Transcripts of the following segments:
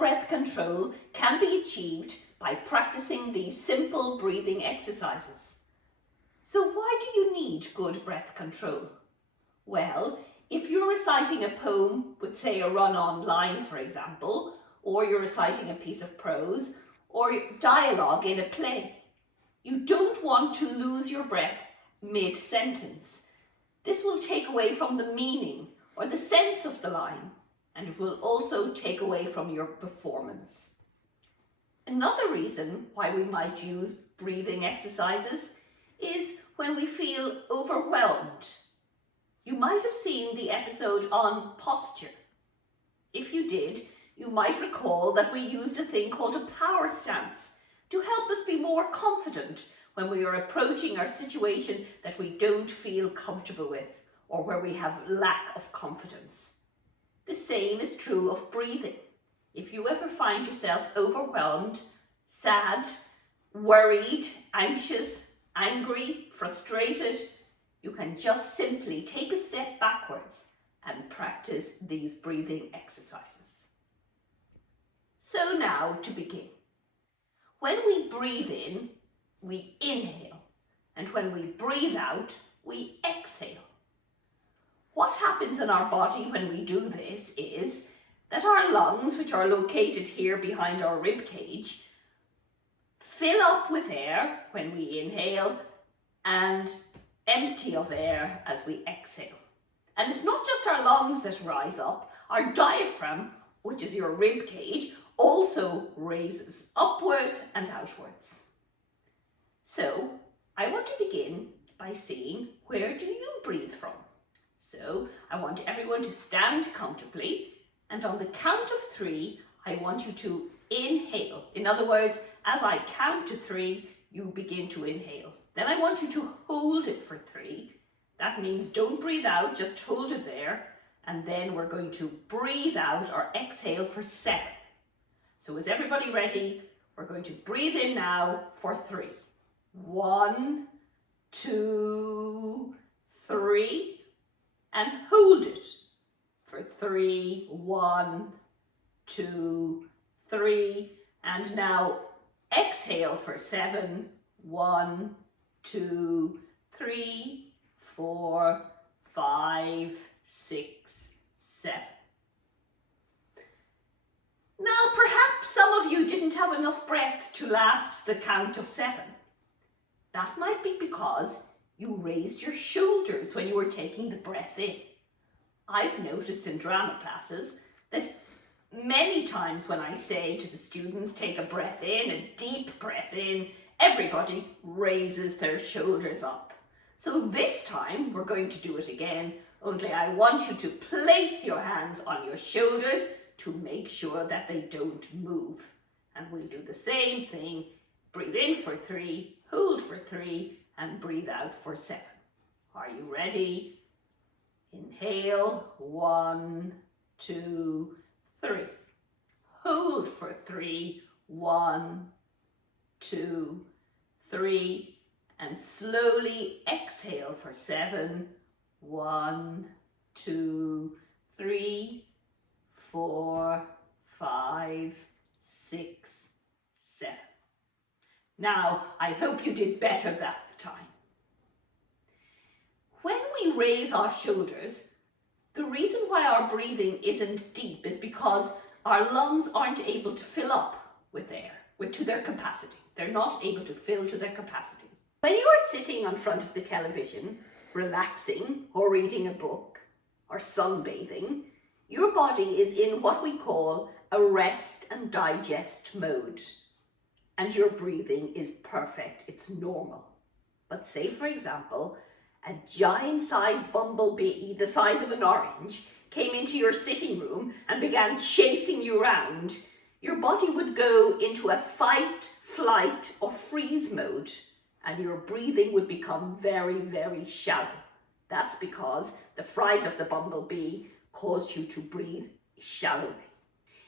breath control can be achieved by practicing these simple breathing exercises. So why do you need good breath control? Well, if you're reciting a poem with, say, a run-on line, for example, or you're reciting a piece of prose, or dialogue in a play, you don't want to lose your breath mid-sentence. This will take away from the meaning or the sense of the line, and it will also take away from your performance. Another reason why we might use breathing exercises is when we feel overwhelmed. You might have seen the episode on posture. If you did, you might recall that we used a thing called a power stance to help us be more confident when we are approaching our situation that we don't feel comfortable with or where we have lack of confidence. The same is true of breathing. If you ever find yourself overwhelmed, sad, worried, anxious, angry, frustrated, you can just simply take a step backwards and practice these breathing exercises. So now to begin. When we breathe in, we inhale, and when we breathe out, we exhale. What happens in our body when we do this is that our lungs, which are located here behind our rib cage, fill up with air when we inhale and empty of air as we exhale. And it's not just our lungs that rise up, our diaphragm, which is your rib cage, also raises upwards and outwards. So I want to begin by seeing, where do you breathe from? So I want everyone to stand comfortably, and on the count of 3, I want you to inhale. In other words, as I count to 3, you begin to inhale. Then I want you to hold it for 3. That means don't breathe out, just hold it there. And then we're going to breathe out or exhale for 7. So is everybody ready? We're going to breathe in now for 3. 1, 2, 3. And hold it for 3. 1, 2, 3. And now exhale for 7. 1, 2, 3, 4, 5, 6, 7. Now perhaps some of you didn't have enough breath to last the count of 7. That might be because you raised your shoulders when you were taking the breath in. I've noticed in drama classes that many times when I say to the students, take a breath in, a deep breath in, everybody raises their shoulders up. So this time we're going to do it again, only I want you to place your hands on your shoulders to make sure that they don't move. And we'll do the same thing. Breathe in for 3, hold for 3, and breathe out for 7. Are you ready? Inhale, 1, 2, 3. Hold for 3, 1, 2, 3, and slowly exhale for 7. 1, 2, 3, 4, 5, 6, 7. Now, I hope you did better that time. When we raise our shoulders, the reason why our breathing isn't deep is because our lungs aren't able to fill up with air, to their capacity. They're not able to fill to their capacity. When you are sitting in front of the television, relaxing or reading a book or sunbathing, your body is in what we call a rest and digest mode. And your breathing is perfect, it's normal. But say, for example, a giant-sized bumblebee the size of an orange came into your sitting room and began chasing you around, your body would go into a fight, flight, or freeze mode, and your breathing would become very, very shallow. That's because the fright of the bumblebee caused you to breathe shallowly.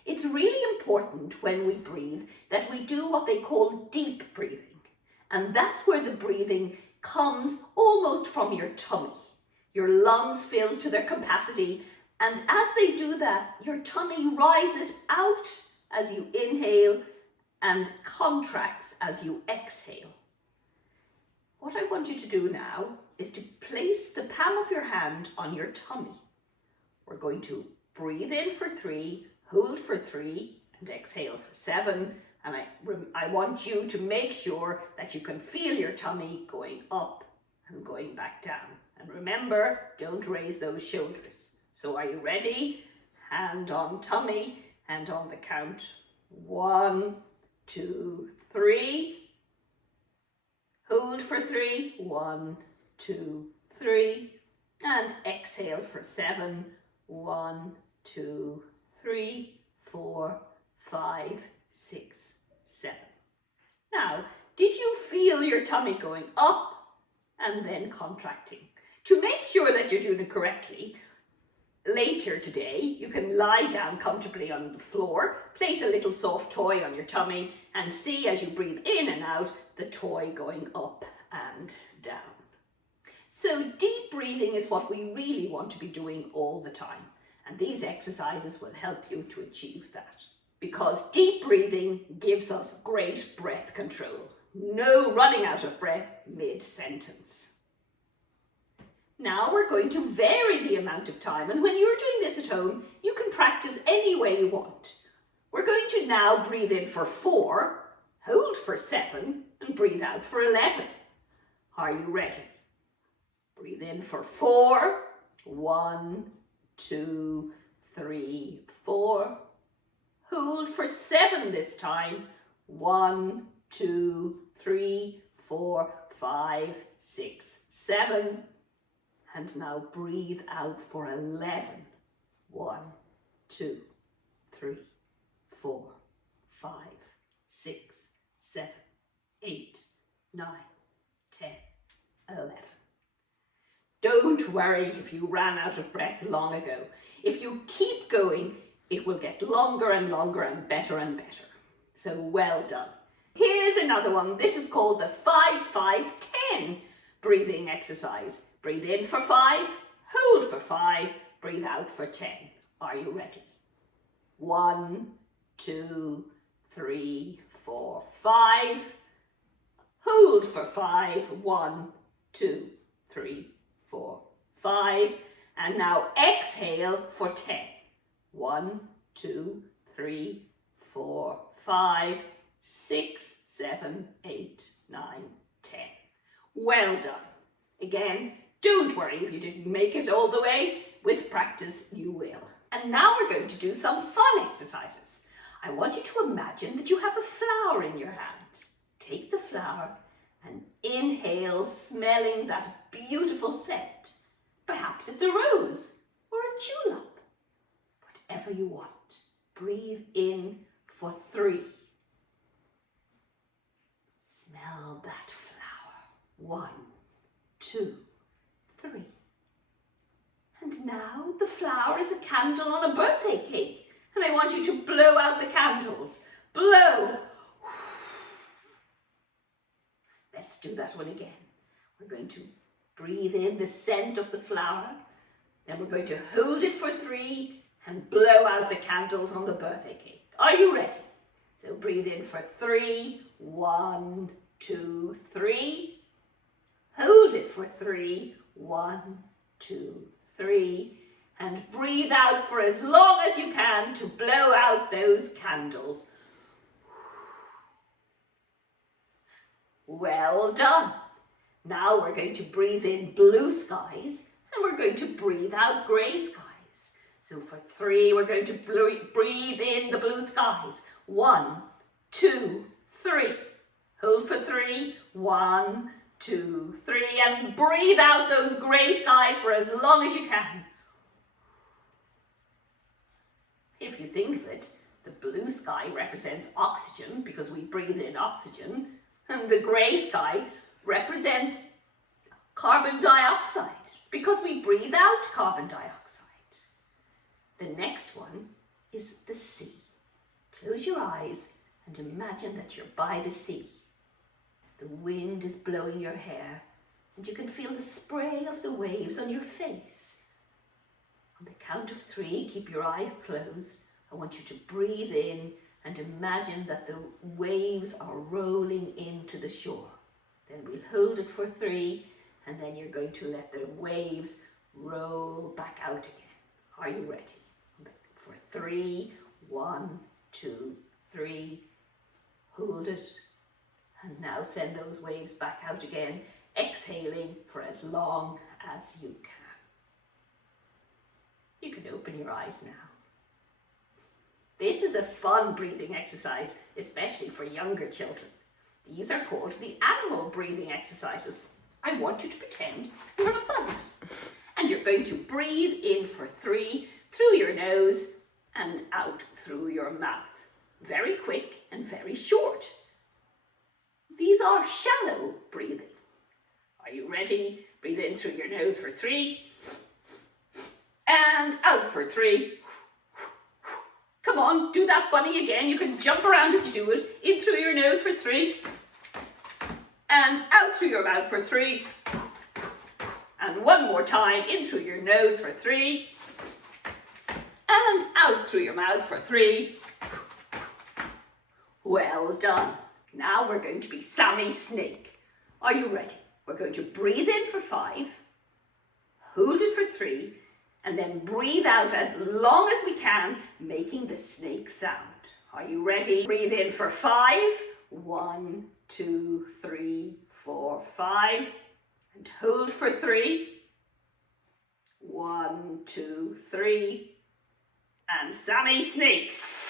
It's really important when we breathe that we do what they call deep breathing. And that's where the breathing comes almost from your tummy. Your lungs fill to their capacity, and as they do that, your tummy rises out as you inhale and contracts as you exhale. What I want you to do now is to place the palm of your hand on your tummy. We're going to breathe in for 3, hold for 3, and exhale for 7. And I want you to make sure that you can feel your tummy going up and going back down. And remember, don't raise those shoulders. So are you ready? Hand on tummy and on the count. 1, 2, 3. Hold for 3. 1, 2, 3. And exhale for 7. 1, 2, 3, 4, 5, 6, 7. Now, did you feel your tummy going up and then contracting? To make sure that you're doing it correctly, later today you can lie down comfortably on the floor, place a little soft toy on your tummy and see as you breathe in and out the toy going up and down. So deep breathing is what we really want to be doing all the time, and these exercises will help you to achieve that. Because deep breathing gives us great breath control. No running out of breath mid-sentence. Now we're going to vary the amount of time, and when you're doing this at home, you can practice any way you want. We're going to now breathe in for 4, hold for 7, and breathe out for 11. Are you ready? Breathe in for 4. 1, 2, 3, 4. Hold for 7 this time. 1, 2, 3, 4, 5, 6, 7. And now breathe out for 11. 1, 2, 3, 4, 5, 6, 7, 8, 9, 10, 11. Don't worry if you ran out of breath long ago. If you keep going, it will get longer and longer and better and better. So well done. Here's another one. This is called the 5-5-10 breathing exercise. Breathe in for 5, hold for 5, breathe out for 10. Are you ready? 1, 2, 3, 4, 5. Hold for 5. 1, 2, 3, 4, 5. And now exhale for 10. 1, 2, 3, 4, 5, 6, 7, 8, 9, 10. Well done. Again, don't worry if you didn't make it all the way. With practice, you will. And now we're going to do some fun exercises. I want you to imagine that you have a flower in your hand. Take the flower and inhale, smelling that beautiful scent. Perhaps it's a rose or a tulip. Whatever you want. Breathe in for 3. Smell that flower. 1, 2, 3. And now the flower is a candle on a birthday cake. And I want you to blow out the candles. Blow. Let's do that one again. We're going to breathe in the scent of the flower. Then we're going to hold it for 3 and blow out the candles on the birthday cake. Are you ready? So breathe in for 3. 1, 2, 3. Hold it for 3. 1, 2, 3. And breathe out for as long as you can to blow out those candles. Well done. Now we're going to breathe in blue skies and we're going to breathe out grey skies. So for 3, we're going to breathe in the blue skies. 1, 2, 3. Hold for 3. 1, 2, 3. And breathe out those grey skies for as long as you can. If you think of it, the blue sky represents oxygen because we breathe in oxygen, and the grey sky represents carbon dioxide because we breathe out carbon dioxide. The next one is the sea. Close your eyes and imagine that you're by the sea. The wind is blowing your hair and you can feel the spray of the waves on your face. On the count of 3, keep your eyes closed. I want you to breathe in and imagine that the waves are rolling into the shore. Then we'll hold it for 3, and then you're going to let the waves roll back out again. Are you ready? For 3, 1, 2, 3, hold it, and now send those waves back out again, exhaling for as long as you can. You can open your eyes now. This is a fun breathing exercise, especially for younger children. These are called the animal breathing exercises. I want you to pretend you're a bunny. And you're going to breathe in for 3 through your nose and out through your mouth. Very quick and very short. These are shallow breathing. Are you ready? Breathe in through your nose for 3 and out for 3. Come on, do that bunny again. You can jump around as you do it. In through your nose for 3 and out through your mouth for 3. And one more time, in through your nose for 3 and out through your mouth for 3. Well done. Now we're going to be Sammy Snake. Are you ready? We're going to breathe in for 5, hold it for 3, and then breathe out as long as we can, making the snake sound. Are you ready? Breathe in for 5. 1, 2, 3, 4, 5. And hold for 3. 1, 2, 3. And Sammy Snakes.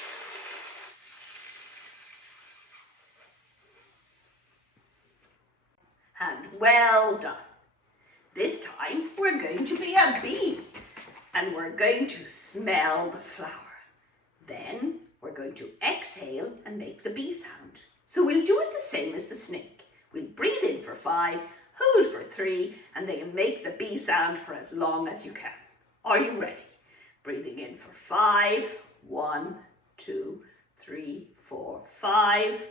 And well done. This time we're going to be a bee. And we're going to smell the flower. Then we're going to exhale and make the bee sound. So we'll do it the same as the snake. We'll breathe in for 5, hold for 3, and then make the bee sound for as long as you can. Are you ready? Breathing in for 5, 1, 2, 3, 4, 5.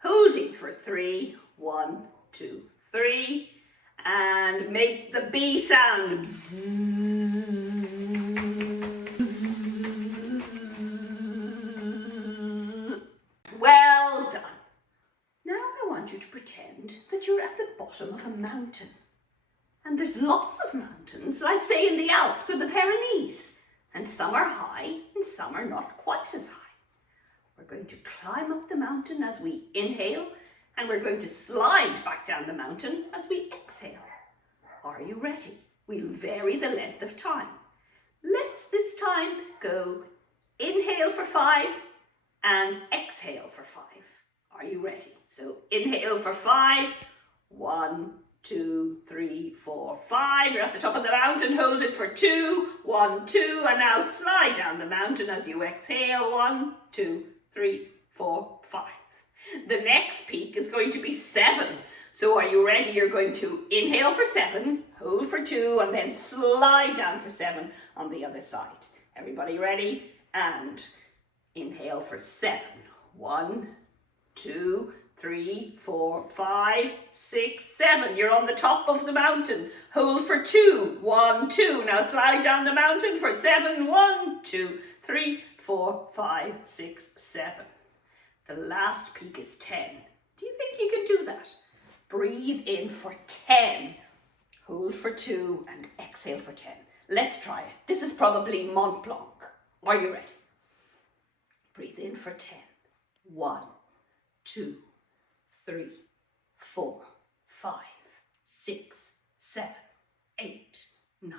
Holding for 3, 1, 2, 3. And make the bee sound. Well done. Now I want you to pretend that you're at the bottom of a mountain. And there's lots of mountains, like say in the Alps or the Pyrenees. And some are high and some are not quite as high. We're going to climb up the mountain as we inhale, and we're going to slide back down the mountain as we exhale. Are you ready? We'll vary the length of time. Let's this time go inhale for 5 and exhale for 5. Are you ready? So inhale for 5. 1, 2, 3, 4, 5. You're at the top of the mountain. Hold it for 2. 1, 2. And now slide down the mountain as you exhale. 1, 2, 3, 4, 5. The next peak is going to be 7. So are you ready? You're going to inhale for 7, hold for 2, and then slide down for 7 on the other side. Everybody ready? And inhale for 7. 1, 2, 3, 4, 5, 6, 7. You're on the top of the mountain. Hold for 2. 1, 2. Now slide down the mountain for 7. 1, 2, 3, 4, 5, 6, 7. The last peak is 10. Do you think you can do that? Breathe in for 10. Hold for 2 and exhale for 10. Let's try it. This is probably Mont Blanc. Are you ready? Breathe in for 10. 1, 2, 3, 4, 5, 6, 7, 8, 9,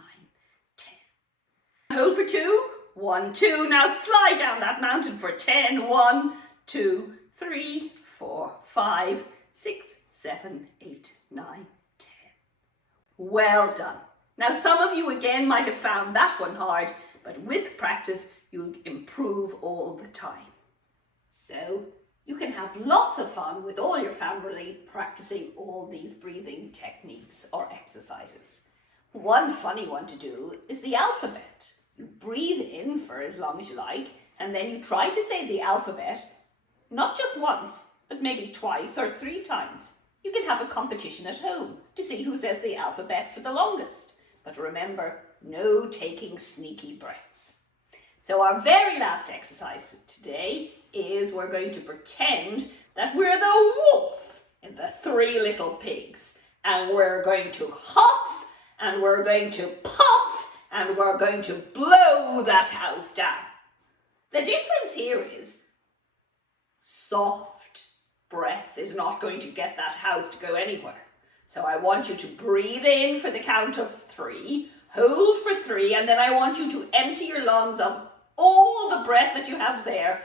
10. Hold for 2. 1, 2. Now slide down that mountain for 10. 1, 2, 3, 4, 5, 6, 7, 8, 9, 10. Well done. Now some of you again might have found that one hard, but with practice you'll improve all the time. So you can have lots of fun with all your family practicing all these breathing techniques or exercises. One funny one to do is the alphabet. You breathe in for as long as you like, and then you try to say the alphabet, not just once, but maybe twice or 3 times. You can have a competition at home to see who says the alphabet for the longest. But remember, no taking sneaky breaths. So our very last exercise today is we're going to pretend that we're the wolf in the Three Little Pigs. And we're going to huff, and we're going to puff, and we're going to blow that house down. The difference here is soft breath is not going to get that house to go anywhere. So I want you to breathe in for the count of 3, hold for 3, and then I want you to empty your lungs of all the breath that you have there,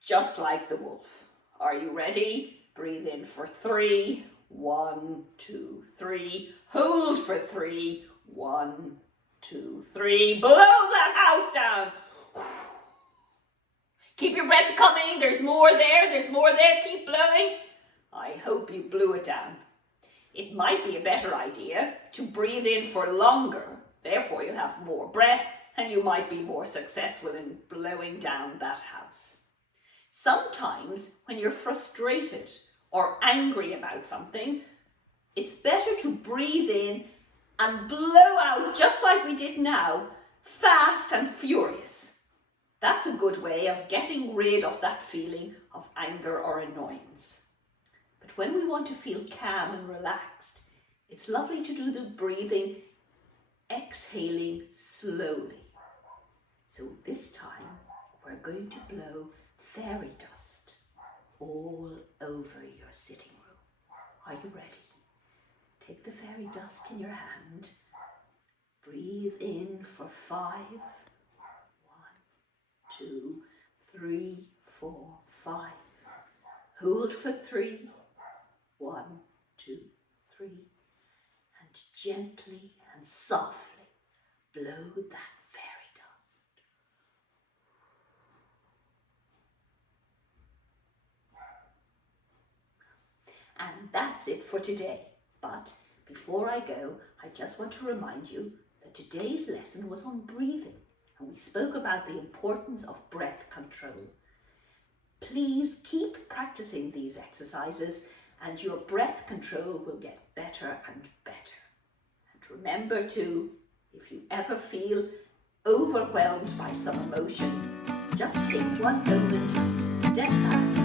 just like the wolf. Are you ready? Breathe in for 3. 1, 2, 3. Hold for 3. 1, 2, 3. Blow that house down. Keep your breath coming. There's more there. There's more there. Keep blowing. I hope you blew it down. It might be a better idea to breathe in for longer. Therefore, you'll have more breath and you might be more successful in blowing down that house. Sometimes when you're frustrated or angry about something, it's better to breathe in and blow out, just like we did now, fast and furious. That's a good way of getting rid of that feeling of anger or annoyance. But when we want to feel calm and relaxed, it's lovely to do the breathing, exhaling slowly. So this time, we're going to blow fairy dust all over your sitting room. Are you ready? Take the fairy dust in your hand. Breathe in for 5. 1, 2, 3, 4, 5. Hold for 3. 1, 2, 3. And gently and softly blow that fairy dust. And that's it for today. But before I go, I just want to remind you that today's lesson was on breathing, and we spoke about the importance of breath control. Please keep practicing these exercises and your breath control will get better and better. And remember to, if you ever feel overwhelmed by some emotion, just take one moment, step back